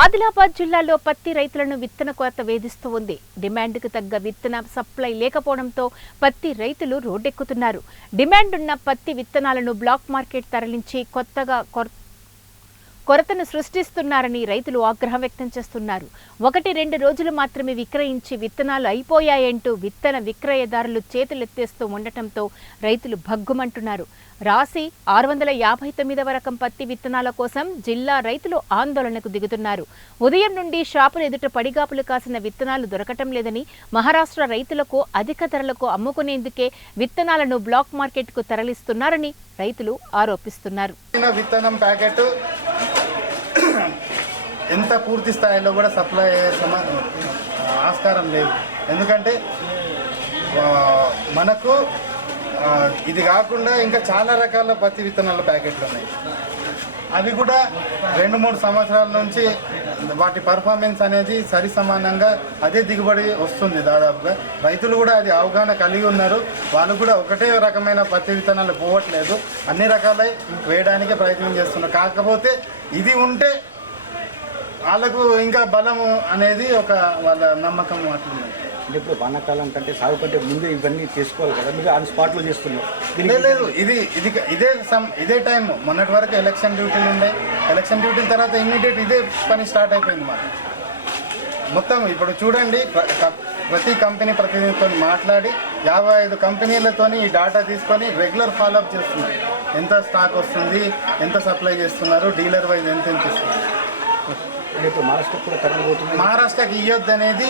ఆదిలాబాద్ జిల్లాలో పత్తి రైతులను విత్తన కొరత వేధిస్తూ ఉంది. డిమాండ్కు తగ్గ విత్తన సప్లై లేకపోవడంతో పత్తి రైతులు రోడ్డెక్కుతున్నారు. డిమాండ్ ఉన్న పత్తి విత్తనాలను బ్లాక్ మార్కెట్ తరలించి కొత్తగా కొరతను సృష్టిస్తున్నారని రైతులు ఆగ్రహం వ్యక్తం చేస్తున్నారు. 1-2 రోజులు మాత్రమే విక్రయించి విత్తనాలు అయిపోయాయంటూ విత్తన విక్రయదారులు చేతులెత్తేస్తూ ఉండటంతో రైతులు భగ్గుమంటున్నారు. రాసి 659వ రకం పత్తి విత్తనాల కోసం జిల్లా రైతులు ఆందోళనకు దిగుతున్నారు. ఉదయం నుండి షాపుల ఎదుట పడిగాపులు కాసిన విత్తనాలు దొరకటం లేదని, మహారాష్ట్ర రైతులకు అధిక ధరలకు అమ్ముకునేందుకే విత్తనాలను బ్లాక్ మార్కెట్కు తరలిస్తున్నారని రైతులు ఆరోపిస్తున్నారు. విత్తనం ప్యాకెట్ ఎంత పూర్తి స్థాయిలో కూడా సప్లై ఆస్కారం లేదు. ఎందుకంటే మనకు ఇది కాకుండా ఇంకా చాలా రకాల పత్తి విత్తనాల ప్యాకెట్లు ఉన్నాయి. అవి కూడా 2-3 సంవత్సరాల నుంచి వాటి పర్ఫార్మెన్స్ అనేది సరి సమానంగా అదే దిగుబడి వస్తుంది. దాదాపుగా రైతులు కూడా అది అవగాహన కలిగి ఉన్నారు. వాళ్ళు కూడా ఒకటే రకమైన పత్తి విత్తనాలు పోవట్లేదు, అన్ని రకాలై వేయడానికి ప్రయత్నం చేస్తున్నారు. కాకపోతే ఇది ఉంటే వాళ్ళకు ఇంకా బలము అనేది ఒక వాళ్ళ నమ్మకం మాత్రమే. అంటే ఇప్పుడు వానాకాలం కంటే సాగు కంటే ముందే ఇవన్నీ చేసుకోవాలి కదా, మీరు ఆన్ స్పాట్లో చేస్తున్నారు. లేదు, ఇదే టైం. మొన్నటి వరకు ఎలక్షన్ డ్యూటీలు ఉండే, ఎలక్షన్ డ్యూటీల తర్వాత ఇమ్మీడియట్ ఇదే పని స్టార్ట్ అయిపోయింది మాకు. మొత్తం ఇప్పుడు చూడండి, ప్రతి కంపెనీ ప్రతినిధితో మాట్లాడి 55 కంపెనీలతో ఈ డాటా తీసుకొని రెగ్యులర్ ఫాలోఅప్ చేస్తున్నారు. ఎంత స్టాక్ వస్తుంది, ఎంత సప్లై చేస్తున్నారు, డీలర్ వైజ్ ఎంత ఇస్తున్నారు. ఇప్పుడు మహారాష్ట్రకు కూడా తరలిపోతుంది. మహారాష్ట్రకి ఇవ్వద్దు అనేది